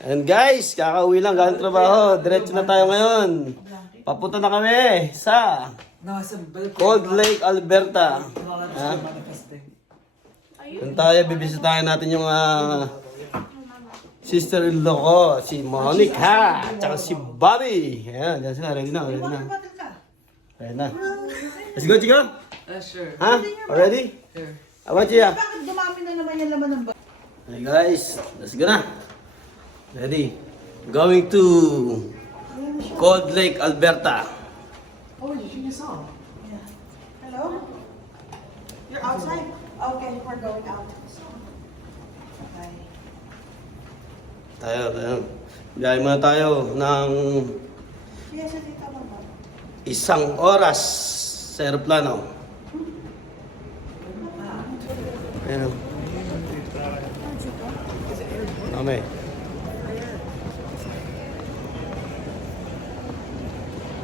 And guys, kakauwi lang galing trabaho. Diretso na tayo ngayon. Papunta na kami sa Cold Lake, Alberta. Ha? Doon tayo, bibisitahin natin yung sister-in-law ko, si Monica, at saka si Bobby. Ayan, dyan sila, ready na, ready na. Ready na. Let's go, Chico? Sure. Ha? Already? Sure. Aba, Chia? Bakit dumami na naman yung laman ng bag? Hey guys, let's go na. Ready? Going to Cold Lake, Alberta. Oh, you sing a song. Yeah. Hello? You're outside? Okay, we're going out. Bye. Tayo. Biyahe muna tayo ng Yes, I think I'm about. 1 oras sa aeroplano. Ayan o. Kami.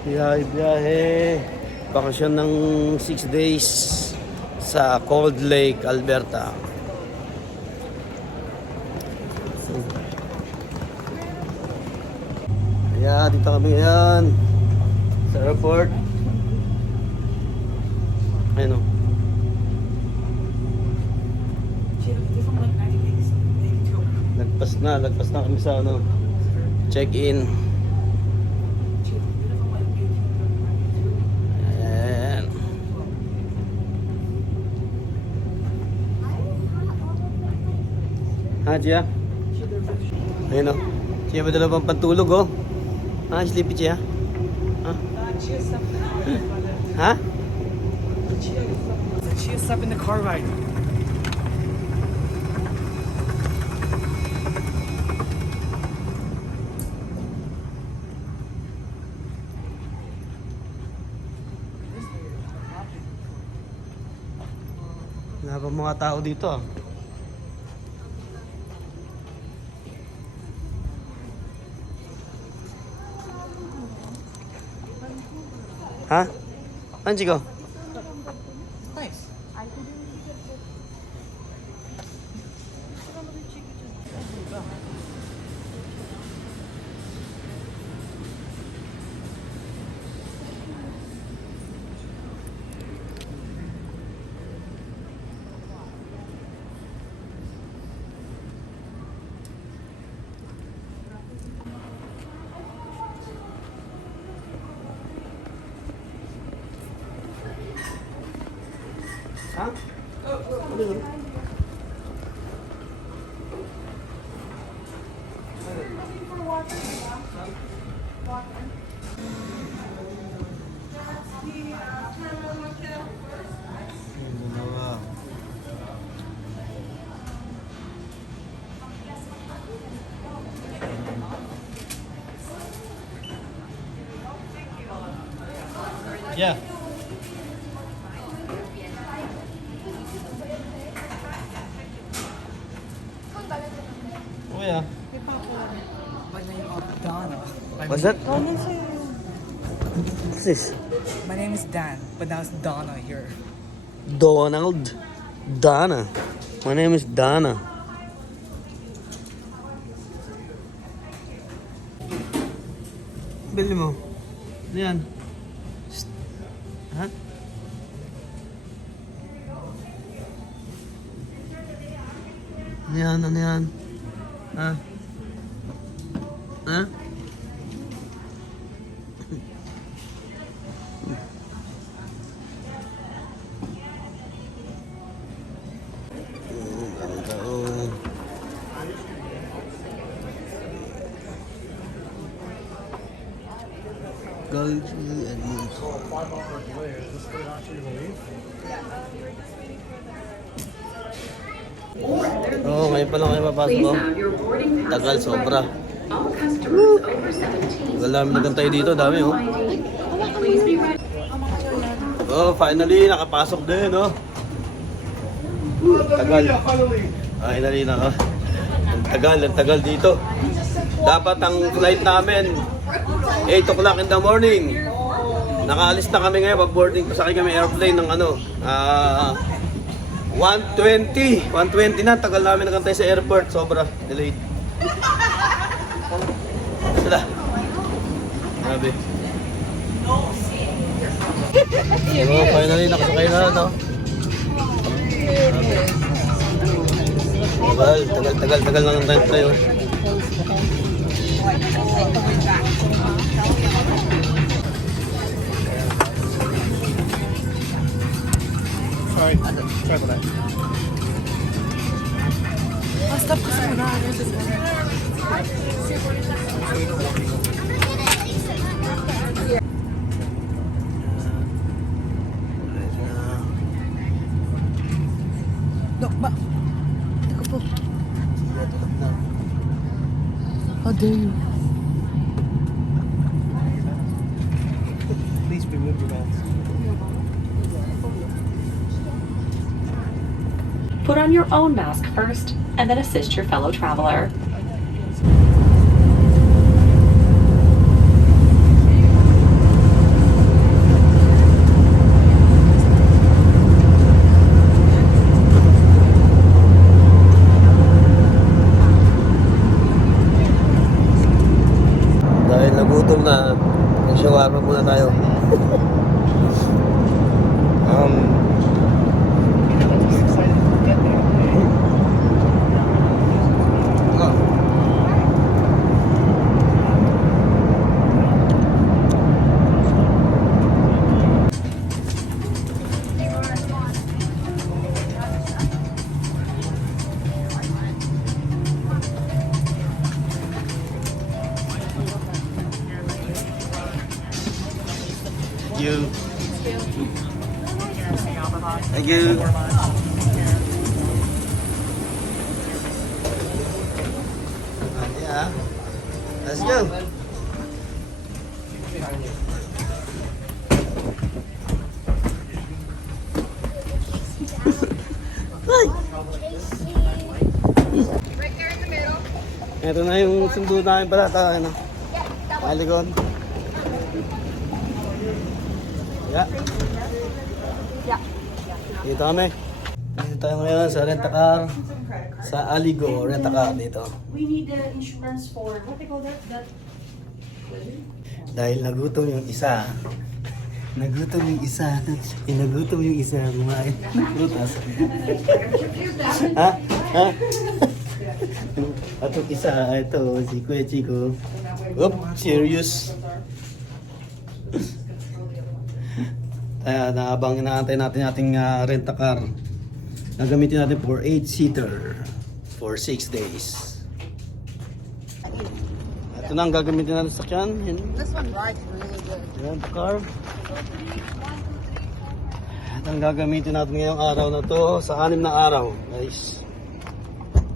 Biyahe. Bakasyon ng 6 days sa Cold Lake, Alberta. Ayan, dito kami ngayon sa airport. Ayan o. Lagpas na kami sa ano, check-in. Ayan. Ha, Chia? Ayan o. Chia, ba dala pang pantulog o? Ha, sleepy Chia? Ha? Ha? She is up in the car ride. Wala pa mga tao dito ah. Ha? Ano, Chico? Nice. Ha? Ano yun? Yeah. Oh yeah. My name is Donna. What's that? What's this? My name is Dan, but now it's Donna here. Donald. Donna. My name is Donna. Bili mo. Ano yan? Shh. Ha? Ano yan? Ano yan? Ha? Ha? Going to Edmonton. Oo, ngayon pa lang kayo papasok ko. Tagal, sobra. Tagal namin nagantay dito, dami oh. Oh, finally, nakapasok din oh. Tagal. Finally na oh. Ang tagal dito. Dapat ang flight namin 8 o'clock in the morning. Nakaalis na kami ngayon, pag-boarding, pasakay kami airplane ng ano, 1:20 na, tagal namin nagantay sa airport, sobra, delayed. Sila. Grabe. So, finally, nakasakay na, no? Tagal lang ang time tayo. Sorry for that. Stop kasi Dok, ba? Teka po. How dare you? Please remove your mask. Put on your own mask first, and then assist your fellow traveler. Dahil nagutom na, nag-shawarma muna tayo. You. Thank you. Yeah. Let's go. Ito na yung sundo namin pala. Ano? Aligon. Yeah. Dito kami. Dito tayo ngayon sa rent-a-car. Sa Aligo, rent-a-car dito. We need the insurance for, what they call that? Dahil nagutom yung isa. Nagutom yung isa. Nagutom yung isa. Kumain ng prutas. Ha? Ha? At yung isa, ito, si Kuya Chico. Oop, serious. Kaya naabang inaantay natin ating rent-a-car. Nagamitin natin for 8-seater for 6 days. Ito na ang gagamitin natin sa sakyan. This one rides really good. Rent-a-car. Ito ang gagamitin natin ngayong araw na to sa 6 na araw, guys.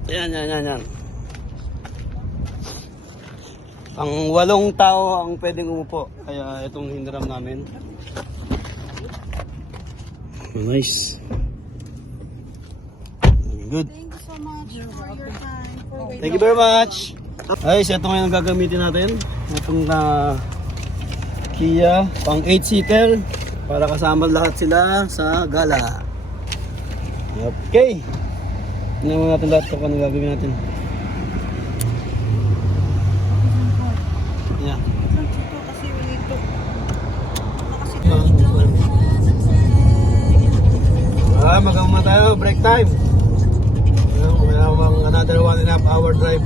Yan. Ang 8 tao ang pwedeng umupo. Kaya itong hiniram namin. Nice. Good. Thank you so much for your time. For waiting. Thank you very much. Ay, ito ngayon ang gagamitin natin. Itong Kia pang 8-seater para kasama lahat sila sa gala. Okay. Tingnan mo natin lahat kung ano gagawin natin. Yeah. Kasi we need to. Magkama tayo, break time. Another 1.5 hour drive.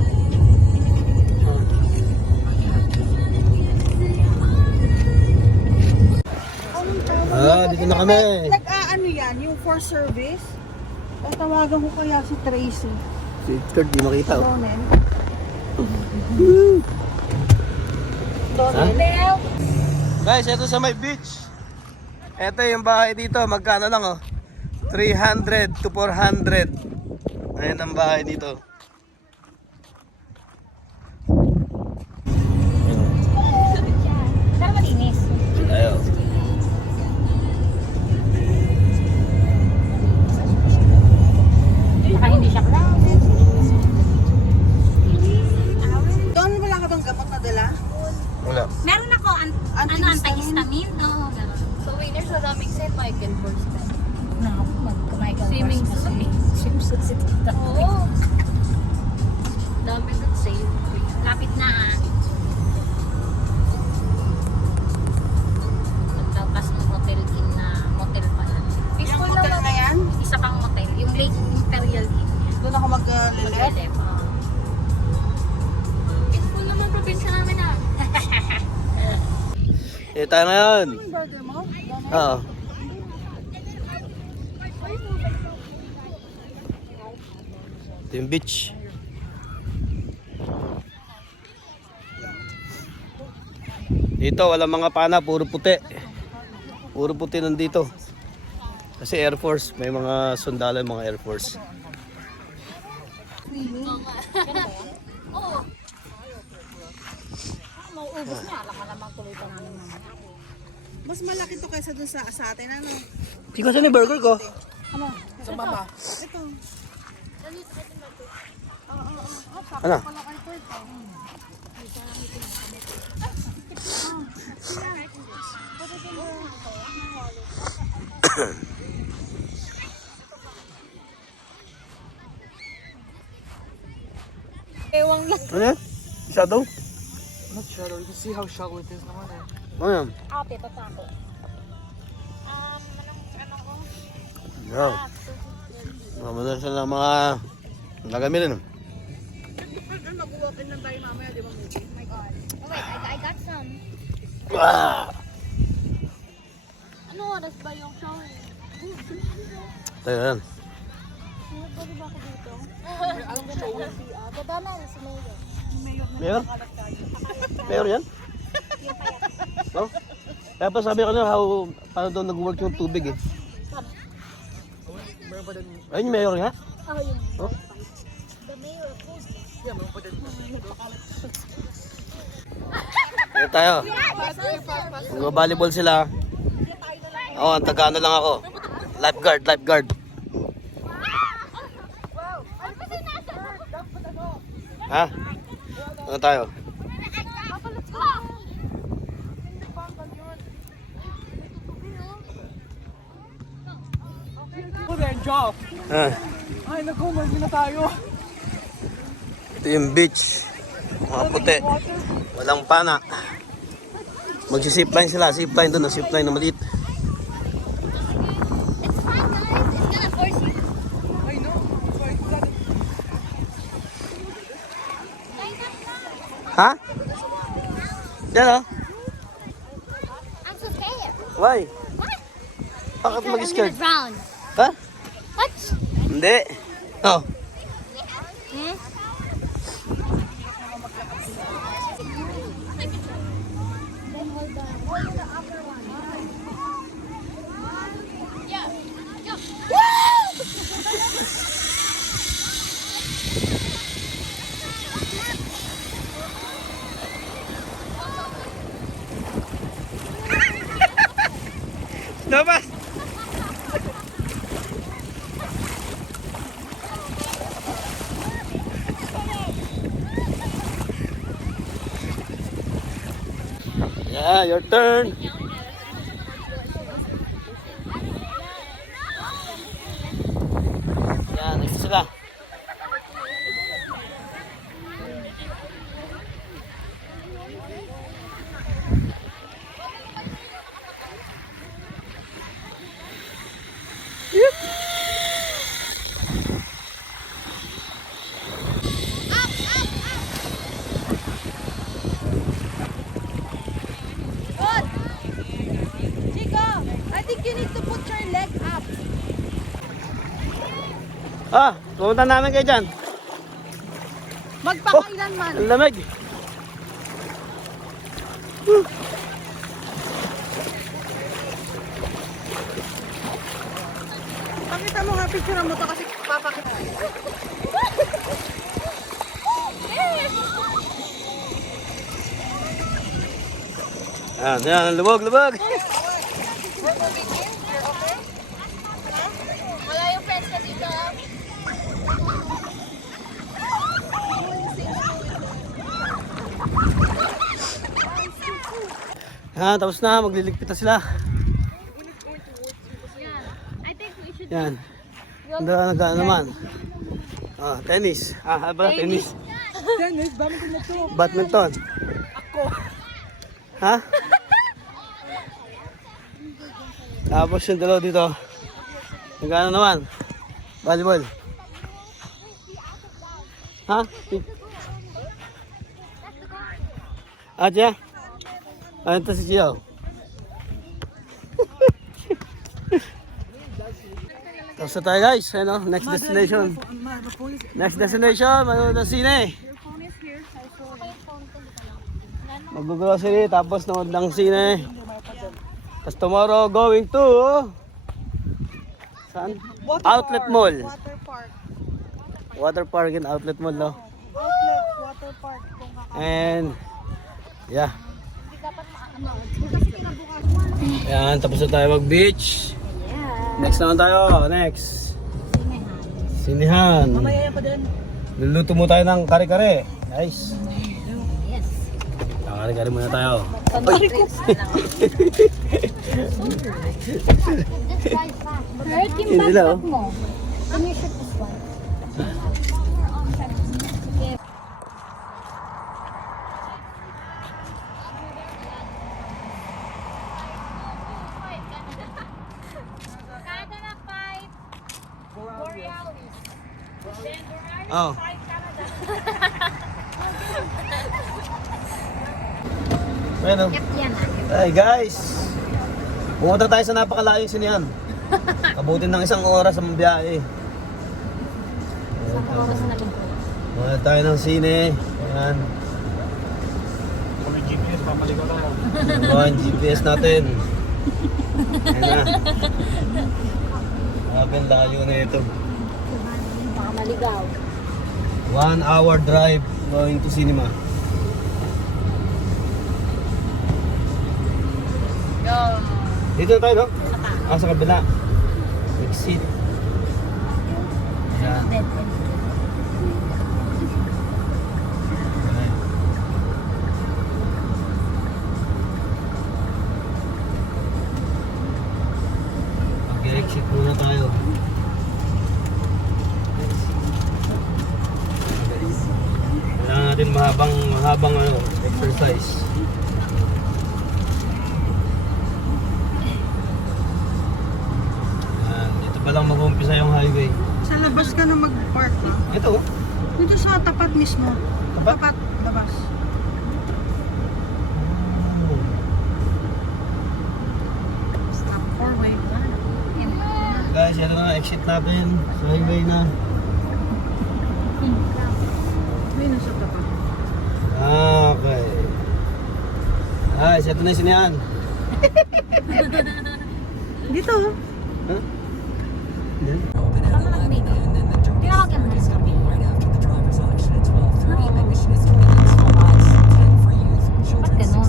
Dito na kami. Nag-aano yan, yung for service. Tatawagan ko kaya si Tracy. Si Kurt, di makita. Oh. Donen. Guys, ito sa may beach. Ito yung bahay dito. Magkano lang oh? 300 to 400. Ayan ang bahay dito. Para malinis. Ayo. Baka hindi siya crowded. Doon, wala ka bang gamot na dala? Wala. Meron ako, anti-histamine. Oo, meron. So, winners, madaming set, Michael first time. Swimming suit. Swimsuit si Tita. Oo. Dami dun save. Lapit na Dito tayo ngayon. Brother mo? Oo. Ito yung beach. Dito walang mga pana, puro puti. Puro puti nandito. Kasi Air Force, may mga sundalo yung mga Air Force. Mas malaki to kaysa dun sa atin, ano? Sige, saan yung burger ko? Sa mama. Ano? Ano yan? Shadow? Not shallow. You can see how shallow it is naman eh. Ano yan? Ate, tatako. Yo. Mamadal sila ng mga nagamitin. Mag-walk-in lang tayo mamaya, di ba? Oh my God. Oh wait, I got some. Ah! Ano oras ba yung show? Tayo yan. Pwede ba ako dito? Baba na si Mayor. Mayor? Mayor yan? Oh? Kaya pa sabi ko na paano daw nag-work yung tubig eh. Ayun yung mayor nga? Oh, yun. Oh? The Mayor of Coast. Ayan tayo. Mag-volleyball sila. Oo, ang Tagano lang ako. Lifeguard, lifeguard. Ha? Ano tayo? Oh, there, job. Ah, Ay, naku, mali na tayo. ito yung beach. Mga puti. Walang pana. Magsi-zipline sila. Zipline doon. Zipline na maliit. It's fine, guys. It's gonna force you. I know. Sorry, that Ha? Yan oh. I'm so scared. Why? What? Bakit I'm mag-scared? gonna drown. Ha? What? Hindi. Oh. Hmm? Yeah. Labas! Yeah, your turn. Yan, ito sila. Good! Chico, I think you need to put your leg up. Ah, pumunta namin kayo dyan. Magpakailan man. Ang lamig. Pakita mo nga picture mo to kasi papakita. Yan, yan, lubog, lubog. Wala yung friends ko dito. Yan, tapos na, magliligpit na sila. I think we should Yan. Nagano naman. Ah, tennis. Ah, ano ba? Tennis. Dennis, badminton na to. Badminton. Ako. Ha? Tapos yung dalawa dito. Nagano naman? Volleyball. Ha? Ah, Gia? Ah, ito si Gio. Tapos na tayo guys. Ano, next destination. Next destination, manood ng sine. Mag-grocery, tapos nood ng sine. Tapos tomorrow, going to... Saan? Outlet Mall. Water park. Water park and outlet mall, no? Water park. And... Yeah. Ayan, tapos na tayo mag-beach. Next naman tayo. Next. Sinihan. Mamaya pa din. Luluto mo tayo ng kare-kare. Nice. Yes. Kare-kare muna tayo. Right, yung Hindi lang, backpack mo. Can you shoot this one? Kada na 5 Borealis. Then Borealis Oh. 5 Canada. Bueno. Yan Hey guys. Pumunta tayo sa napakalayong sinihan. Abutin ng 1 oras ang biyahe. Oras na lang po. Pumunta tayo ng sine. Ayan. Kung may GPS, papaligaw tayo. Ang GPS natin. Ayan na. Grabe ang layo na ito. Baka maligaw. 1 hour drive going to cinema. Dito na tayo, no? Sa kabila. Exit. Ayan. Ayan. Mag-exit muna tayo. Kailangan natin mahabang ano, exercise. Dito pa lang mag-umpisa yung highway. Sa labas ka na mag-park ha? Ito. Dito sa tapat mismo. Tapat? Labas. Stop four-way. Guys, ito na exit natin sa highway na. May nasa tapat. Okay. Guys, ito na yung sinihan. Dito. Huh? Yan. Tinawag ka mo. Ba't ganun?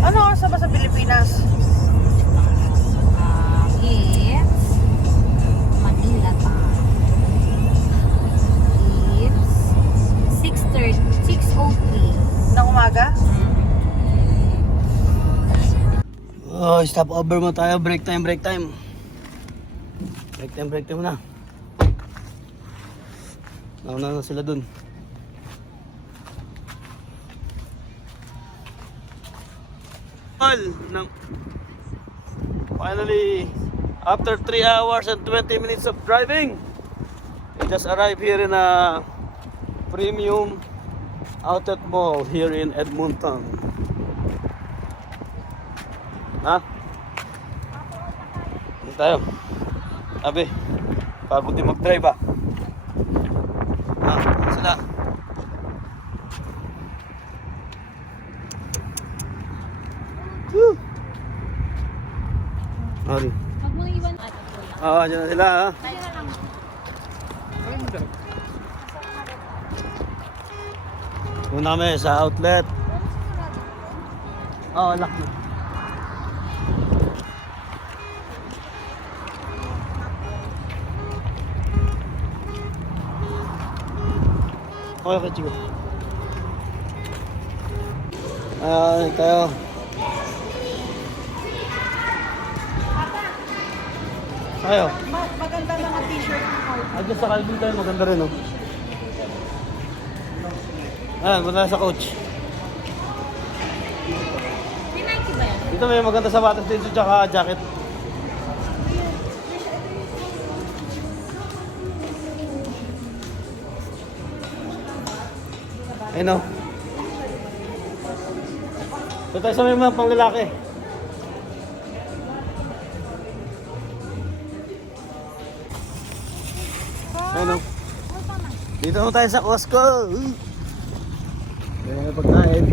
Ano oras ba sa Pilipinas? It's Manila time. It's 6:30, 6:03. Ng umaga? Oh, stop over mo tayo. Break time, break time. Break time na. Nauna na sila dun. Finally, after 3 hours and 20 minutes of driving, we just arrived here in a premium outlet mall here in Edmonton. Ha? Dito tayo. Sabi, pagod din mag-drive ah. Ha? Sila. Woo! Sorry. Huwag mo iwan. Oo, dyan na sila ha. Tayo na lang. Muna kami sa outlet. Oo, lock na. Okay, chico. Tayo. Tayo. Maganda lang ang t-shirt mo. Adjust sa Calvin tayo, maganda rin oh. Ayan, muna sa coach. May Nike ba yan? Dito may maganda sapatos dito tsaka jacket. Ayun o. Dito tayo sa may mga panglalaki. Ayun o. Dito mo tayo sa Costco. Kaya may pagkain.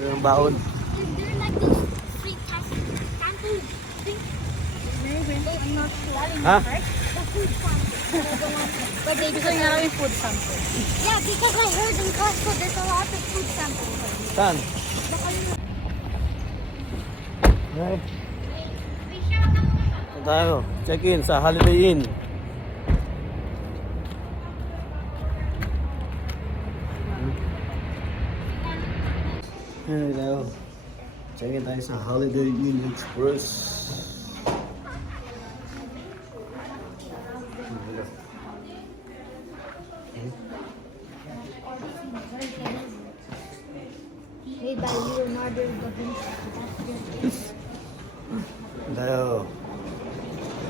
Yun ang baon. Is there like those free canto thing? I'm not sure. Ha? The food sample. But they gusto niya yung food sample. Yeah, because I heard in Costco there's a lot of food samples. Saan? Right. Ito tayo. Check in sa Holiday Inn. Here tayo. Check in tayo sa Holiday Inn Express. Made by Leonardo da Vinci. Tayo.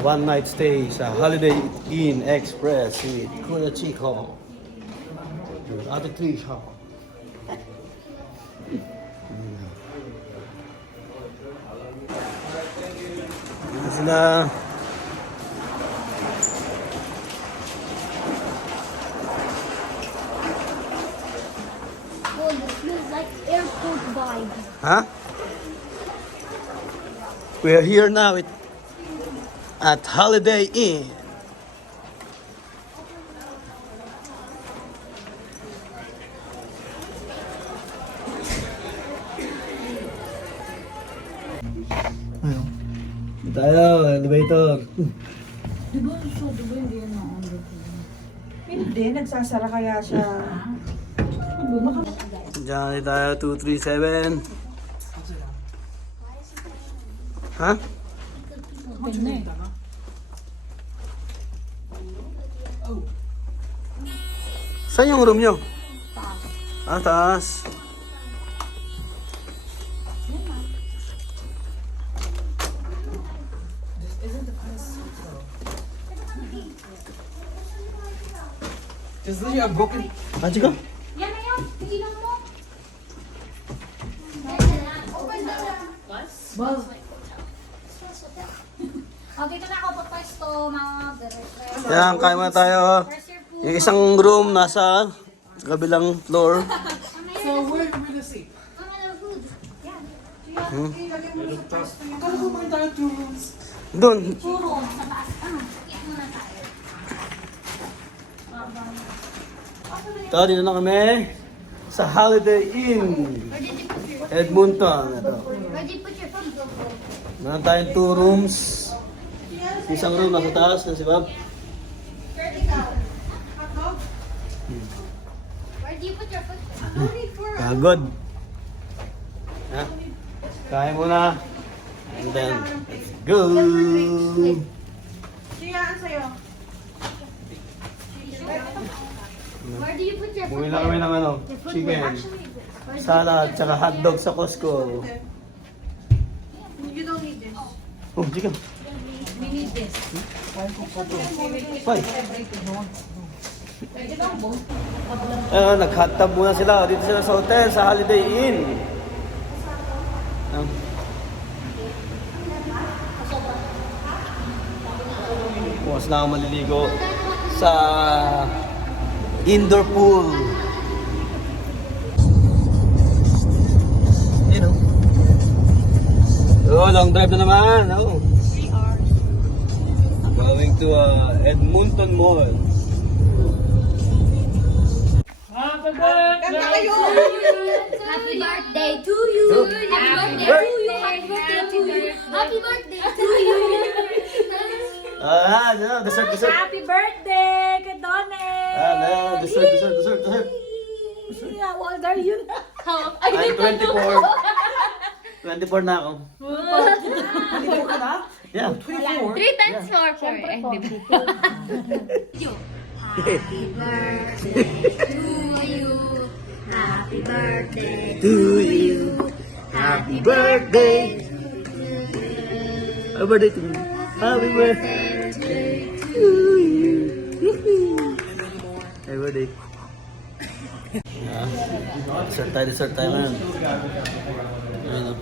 One night stay sa Holiday Inn Express with Kuya Chico. Ate Trisha. Sila. Oh, it feels like airport vibe. Huh? We are here now at Holiday Inn. Tayo, elevator. Hindi, nagsasara kaya siya. Diyan tayo, 237. Ha? Saan yung room nyo? Ah, taas. Ah, chico? Yan na yan. Tingnan mo. Oh, dito na ako papwesto, mga director. Yan, kain muna tayo. Yung isang room nasa kabilang floor. So, where will you sit? Kala ko man tayo 2 rooms. Doon. Puro, sa taas. Eat muna tayo. Ito, dito na kami sa Holiday Inn. Where did you put your Edmonton. Ito. Where did you put your phone? Meron tayong 2 rooms. Isang room nasa taas na si Bob. Where do you put your foot? Pagod. Ha? Kain muna. And then, let's go. Siya, ano sa'yo? Where do you put your Bumili foot? lang kami ng ano, chicken, salad, tsaka hotdog sa Costco. You don't need this. Oh, chicken. We need this. Bye. Ayun, nag-hot-tub muna sila. Dito sila sa hotel, sa Holiday Inn. Bukas na ako maliligo sa indoor pool. Yun o. Oh, long drive na naman. Oh. Going to Edmonton Mall. Ganda kayo! Happy birthday to you! Happy birthday to you! Happy birthday to you! Happy birthday to you! No, dessert. Happy birthday kay Donnie! No, dessert. How old are you now? I'm 24. 24 na ako. Nalipo ka na? Yeah. 24? 3 times 4 for Happy birthday to you. Happy birthday To you. Happy birthday. Happy birthday to you. Happy birthday to you. Happy birthday. Dessert tayo ngayon. Ayun o.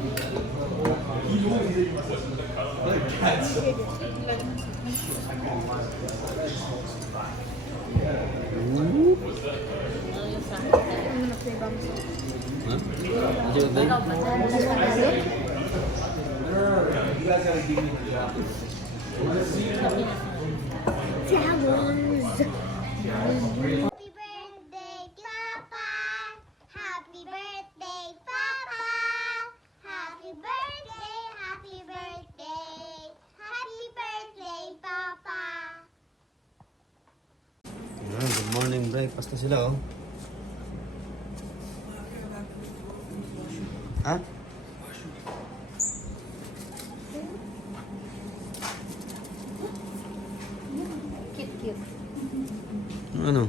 Happy birthday, Papa. Happy birthday, Papa. Happy birthday, happy birthday. Happy birthday, Papa. Good morning, breakfast na sila oh. Ha? Cute. Ano?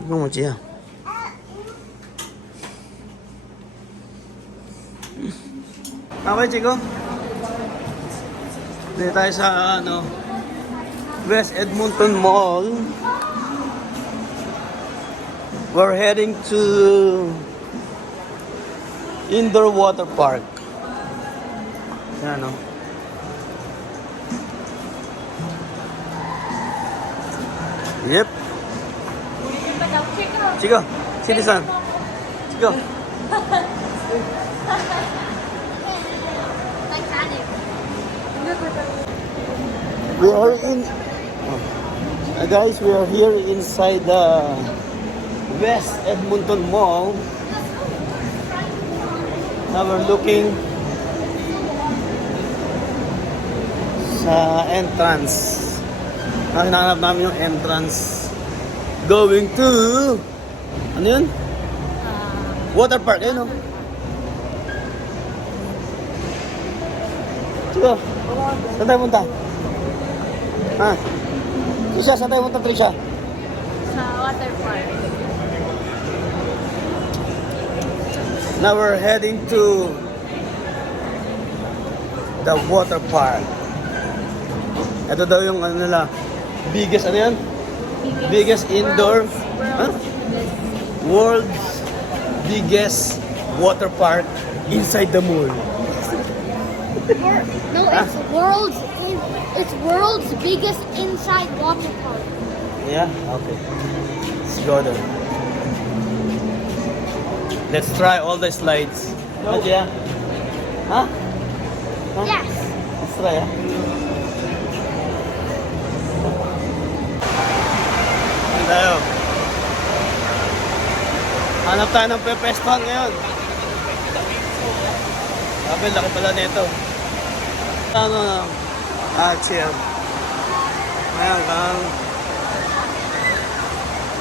Ikaw mo siya. Okay, Chico. Dito tayo sa West Edmonton Mall. We're heading to indoor water park. Yan o. Yep. Chico, Sinisan. Chico. Titanic. We are in... guys, we are here inside the West Edmonton Mall. Now we're looking sa entrance. Hinahanap namin yung entrance going to ano yun? Water park, ayun o. Sige, saan tayo punta? Ha? Trisha, saan tayo punta, Trisha? Sa water park. Now we're heading to the water park. Ito daw yung ano nila, biggest ano yan? Biggest indoor, huh? World's biggest water park inside the mall. No, it's world's biggest inside water park. Yeah? Okay. Let's go there. Let's try all the slides. No. Yeah? Huh? Huh? Yes. Let's try, ah. Ano tayo? Hanap tayo ng pepestuhan ngayon. Sabi, laki pala nito. Ano, chill. Ayan, kang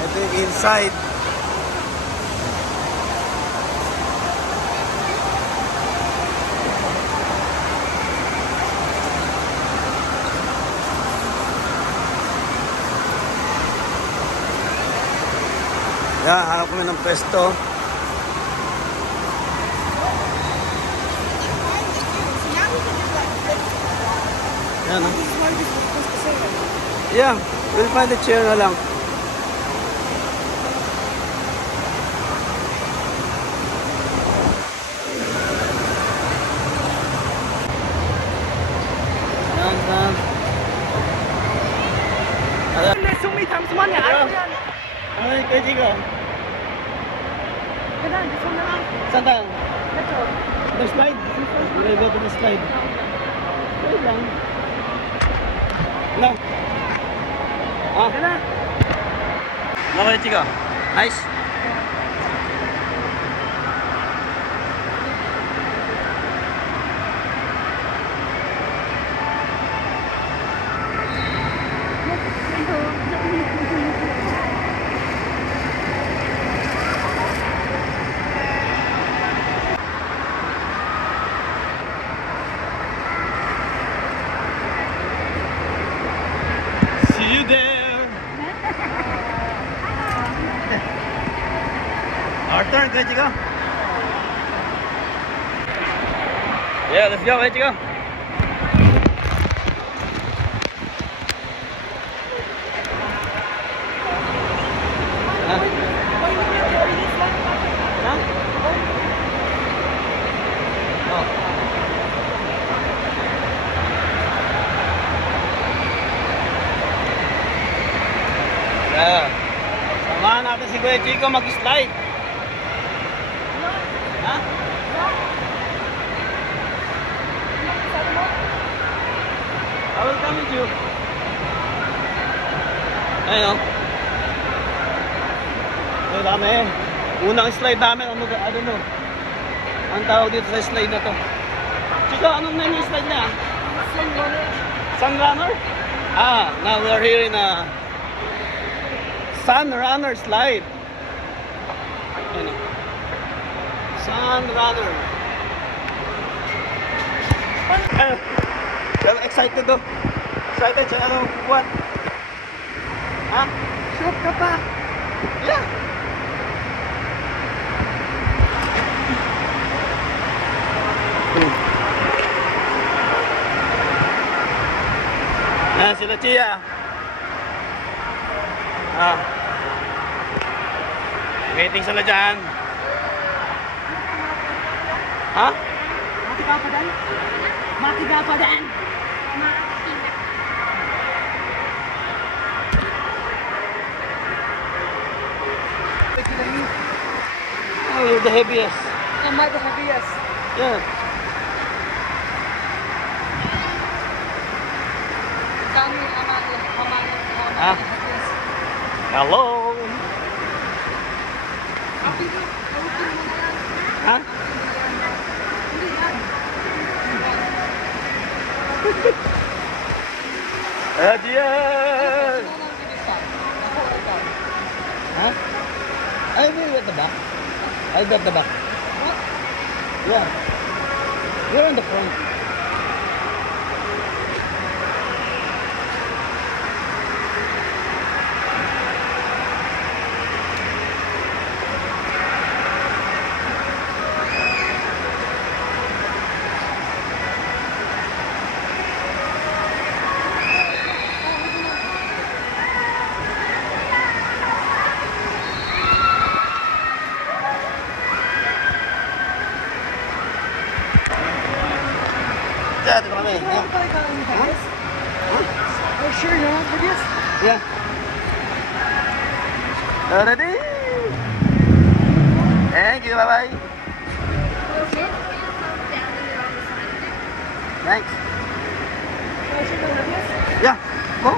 ito yung inside. Yan, hanap kami ng pwesto. Yan, ah. Yeah, we'll find a chair na lang. Yan, yan. Ay, kay Chico. Saan tayo? The slide? We'll go to the slide. Wait lang. Lang. Ah? Okay, Chico. Nice. Our turn, ready to go? Yeah, let's go, ready to go. Yeah. Samahan natin si Kuya Chico mag-slide. Ha? I will come with you. Ayun o. Ayun kami. Unang slide namin. I don't know. Ang tawag dito sa slide na to. Chico, anong name yung slide niya? Sunrunner? Ah, now we are here in a Sunrunner slide. Ayun o. Sunrunner. I'm excited though. Excited siya. Ano? What? Ha? Shoot ka pa? Yeah. Ah, sila Chia. Ah. Waiting sila dyan. Ha? Mati ka pa dan? Mati ka pa dan? Oh, you're the heaviest. Am I the heaviest? Yeah. Tell me, am I Ah. the heaviest? Hello. Happy ka? Happy mo na yan. Ha? Hindi yan. Adiyan! Ano nang binisan? Ako, ikaw. Huh? I will at the back. I'll be at the back. What? Yeah. You're on the front. Yeah, dito kami. Yeah. Ikaw ang heaviest? Are you sure you're not heaviest? Yeah. Ready? Thank you, bye-bye. Thanks. Are you sure you're heaviest? Yeah, go.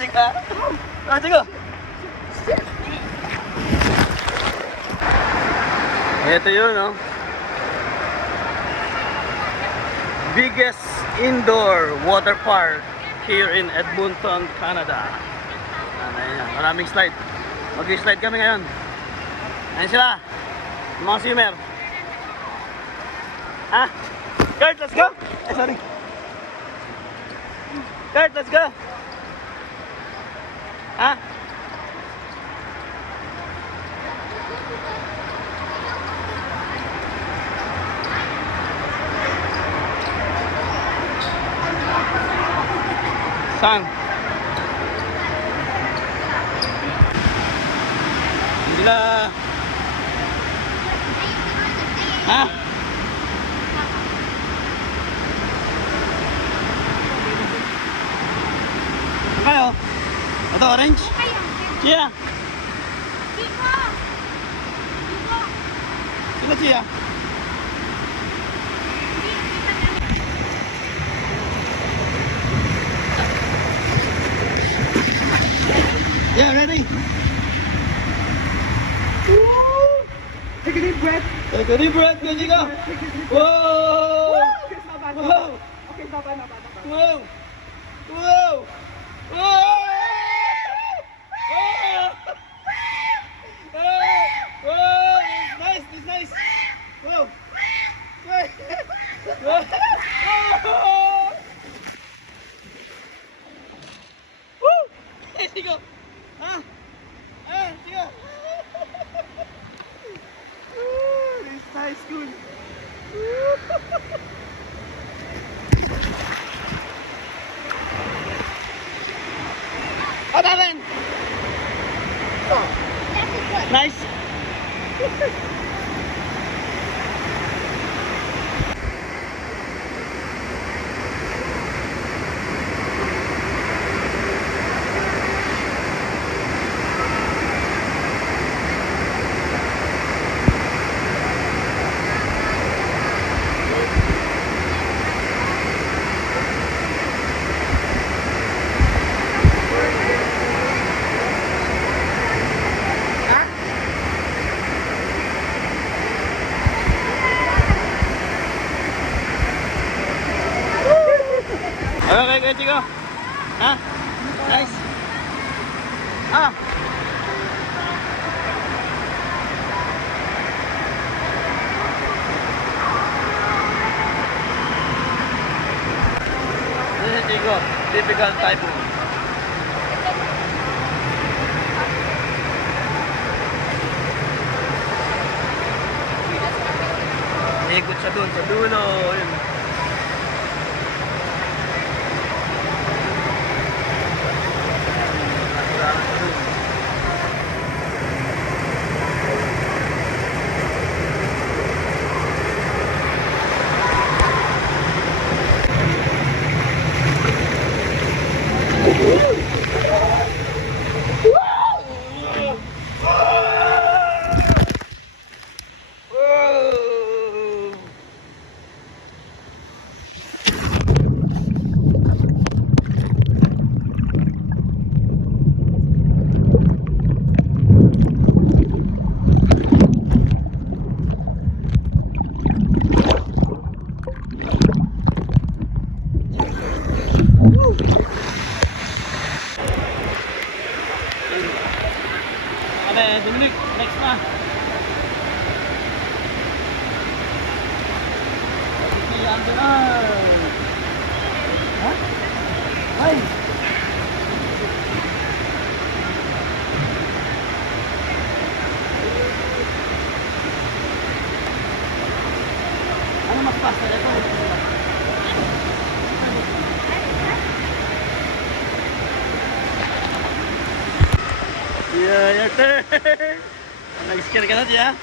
Chica. Ah, chica. Ito yun, no? Biggest indoor water park here in Edmonton, Canada. Ayan, maraming slide. Mag-slide kami ngayon. Ayan sila. Yung mga swimmer. Ha? Kurt, let's go! Eh, sorry. Kurt, let's go! Ha? Saan? Hindi na. Ha? Saan kayo? Ito, orange? Chia? Sino Chia? Yeah, ready? Take a deep breath. Take a deep breath, Kuya Chico. Whoa! Okay, it's not bad. Whoa! Okay, it's not bad, not bad, not bad. Whoa! Whoa! Whoa! Whoa! Whoa! good. What happened? Nice. Okay, okay, Chico. Ha? Nice. Ah. This is Chico. Typical typhoon. Ikot siya dun sa dulo. Yun. Okay, Dominic, next na. Ando na. Ha? Ay! Ano mas pasta? Ito. Yeah, yate. Nag-scare ka na siya?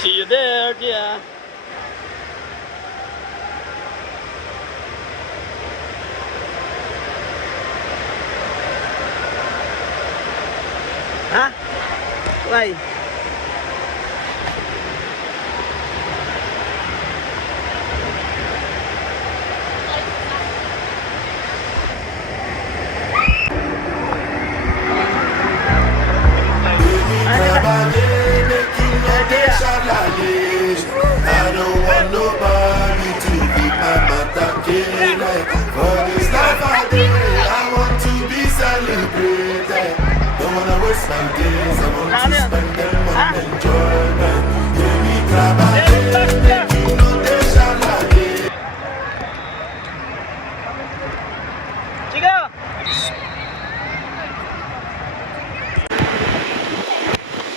See you there, Gia. Ha? Why? I don't want nobody to be my matake. For this life I did, I want to be celebrated. Don't wanna waste my days, I want to spend them on enjoyment. Give me crab, you know they shall not get. Chico!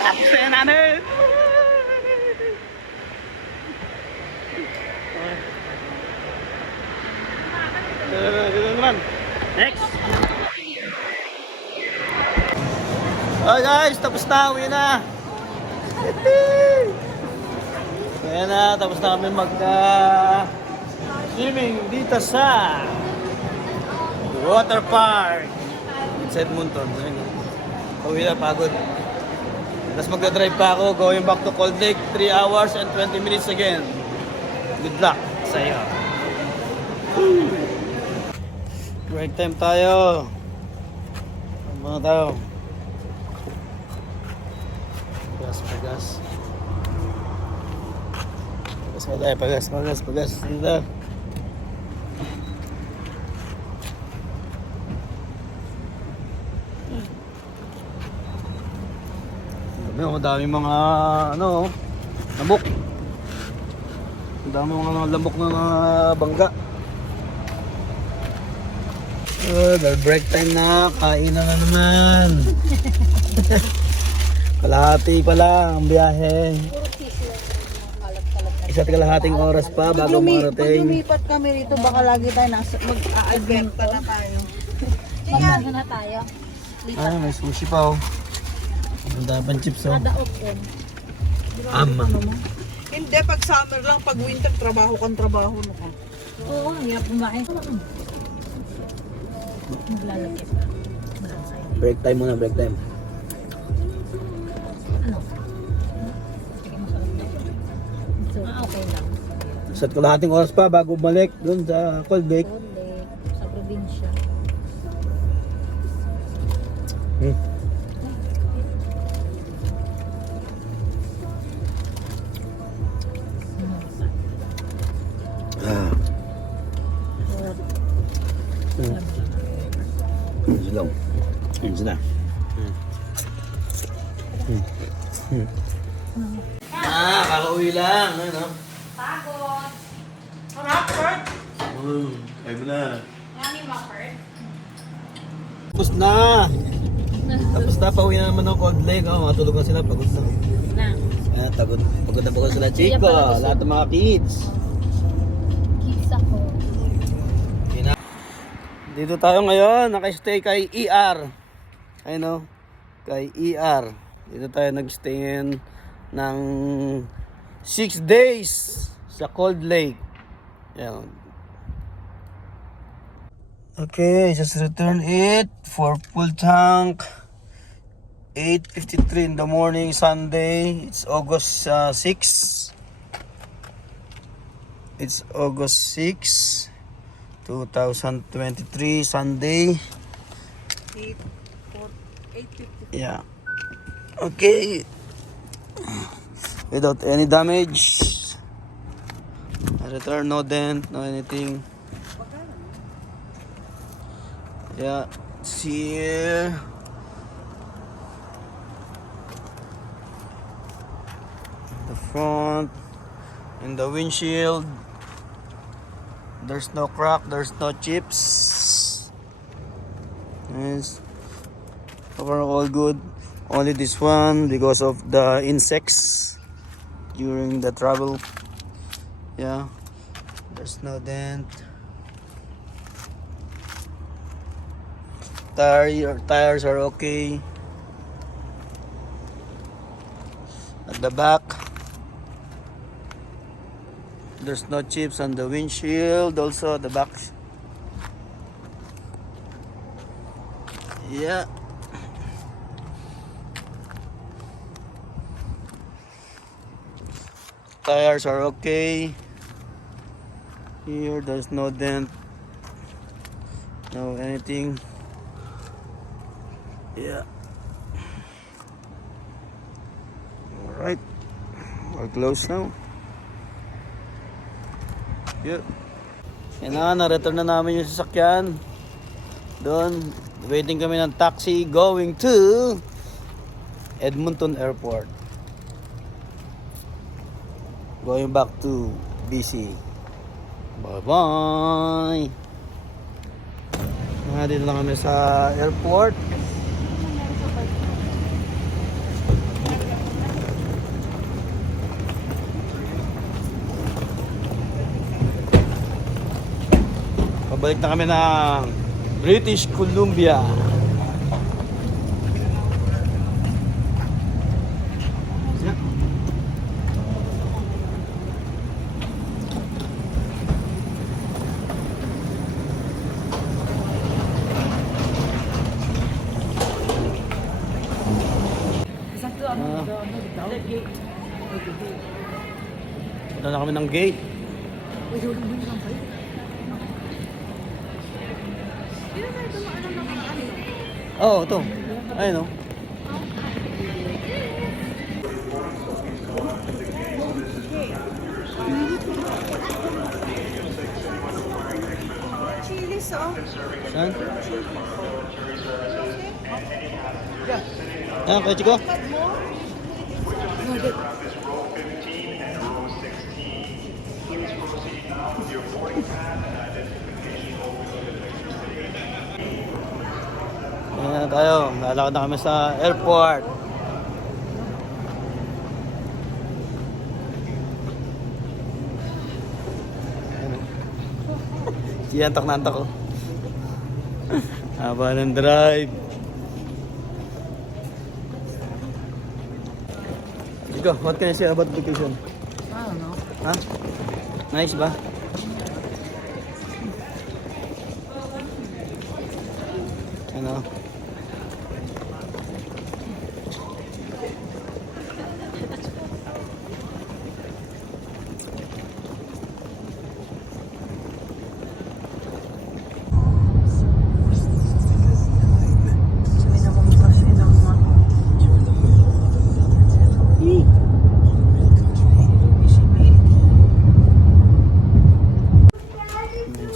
Tapos na yan natin. Next. Okay guys, tapos na, uwi na. Kaya na, tapos na kami swimming dito sa water park inside Munton. Uwi na, pagod. Tapos magdadrive pa ako, going back to Cold Lake, 3 hours and 20 minutes again. Good luck sa iyo. Break time tayo. Ano tayo? Pagas. Pagas. Dito. Madami mga lamok. Madami mga lamok na bangga. Oh, break time na. Kain na naman. Kalahati pa lang ang biyahe. Isa't kalahating oras pa bago Pag marating. lumipat kami rito, baka lagi tayo mag-a-adventa na tayo. Magkano na tayo? Ah, may sushi pa oh. Ang dapan chips oh. Daog yun. Ama. Hindi, pag summer lang, pag winter, trabaho kang trabaho no ka. Oo, ang hirap kumain. Maglalagay pa. Break time muna, break time. Okay lang. Isa't kalahating oras pa bago balik dun sa Cold Lake. Konde, sa probinsya. Hmm. Ah. Silaw. Sila. Ah, kakauwi lang. Ano? Ay mo na. Tapos na. Tapos na, pauwi na naman ng Cold Lake. Oh, matulog na sila, pagod na. Ayan, pagod na pagod sila, Chico. Lahat ng mga kids. Kids ako. Dito tayo ngayon, naka-stay kay ER. Ayun o, kay ER. Dito tayo nag-stay ngayon ng 6 days sa Cold Lake. Ayan. Okay, just return it for full tank. 8:53 in the morning, Sunday. It's August 6. It's August 6. 2023 Sunday. 8:50. Yeah. Okay. Without any damage. Return, no dent, no anything. Yeah. See here. The front and the windshield. There's no crack, there's no chips. Yes. Overall good. Only this one because of the insects during the travel. Yeah. There's no dent. Tires are okay. At the back, there's no chips on the windshield, also at the back. Yeah. Tires are okay. Here, there's no dent. No anything. Yeah. Alright. We're close now. Yeah. Yan na, na-return na namin yung sasakyan. Doon, waiting kami ng taxi going to Edmonton Airport. Going back to BC. Bye-bye! Dito lang kami sa airport. Pabalik na kami ng British Columbia. Punta na kami ng gate. Oh, ito. Ayun, oh. Chilies, oh. Saan? Yan, kay Chico. tayo. Lalakad na kami sa airport. Siyantak na antak ko. Haba ng drive. Ikaw, what can I say about vacation? I don't know. Ha? Nice ba? Ano?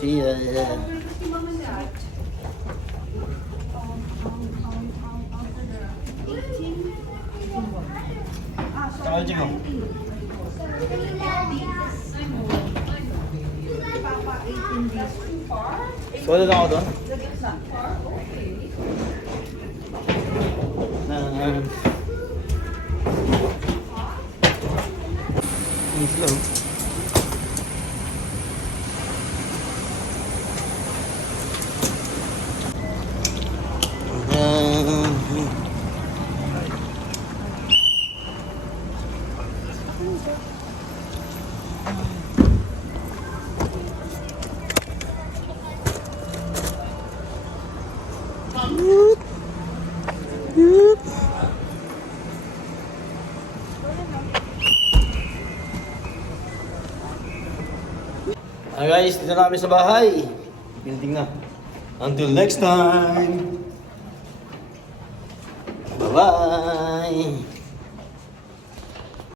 See ya. Saan ka mo? Solo lang ako doon? Slow. Guys, dito na kami sa bahay. Building na. Until next time. Bye-bye.